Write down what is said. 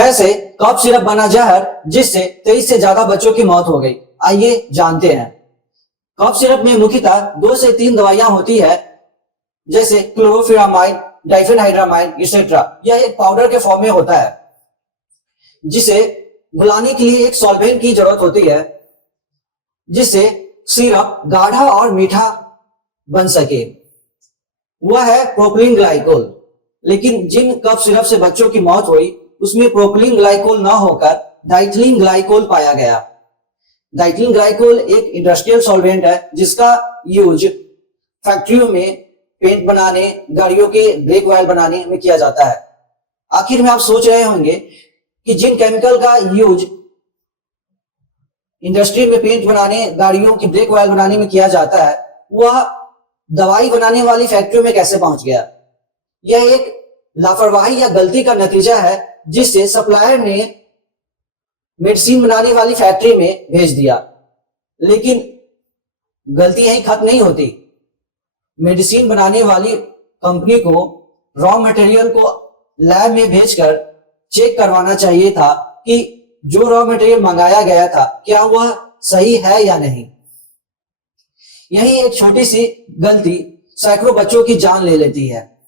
कैसे cough syrup बना जहर जिससे 23 से ज्यादा बच्चों की मौत हो गई, आइए जानते हैं। कफ सिरप में मुख्यतः 2 से 3 दवाइयां होती है, जैसे क्लोरोफिरामाइड, डाइफेनहाइड्रामाइड एक्सेट्रा। यह एक पाउडर के फॉर्म में होता है जिसे घुलाने के लिए एक सॉल्वेंट की जरूरत होती है जिससे सिरप गाढ़ा और मीठा बन सके। वह है प्रोपिलीन ग्लाइकोल। लेकिन जिन कफ सिरप से बच्चों की मौत हुई उसमें प्रोपिलीन ग्लाइकोल न होकर डाइथिलीन ग्लाइकोल पाया गया। डाइथिलीन ग्लाइकोल एक इंडस्ट्रियल सॉल्वेंट है जिसका यूज फैक्ट्रियों में पेंट बनाने, गाड़ियों के ब्रेक ऑयल बनाने में किया जाता है। आखिर में आप सोच रहे होंगे कि जिन केमिकल का यूज इंडस्ट्री में पेंट बनाने, गाड़ियों की ब्रेक ऑयल बनाने में किया जाता है, वह दवाई बनाने वाली फैक्ट्रियों में कैसे पहुंच गया। यह एक लापरवाही या गलती का नतीजा है जिससे सप्लायर ने मेडिसिन बनाने वाली फैक्ट्री में भेज दिया। लेकिन गलती यहीं खत्म नहीं होती। मेडिसिन बनाने वाली कंपनी को रॉ मटेरियल को लैब में भेजकर चेक करवाना चाहिए था कि जो रॉ मटेरियल मंगाया गया था क्या वह सही है या नहीं। यही एक छोटी सी गलती सैकड़ों बच्चों की जान ले लेती है।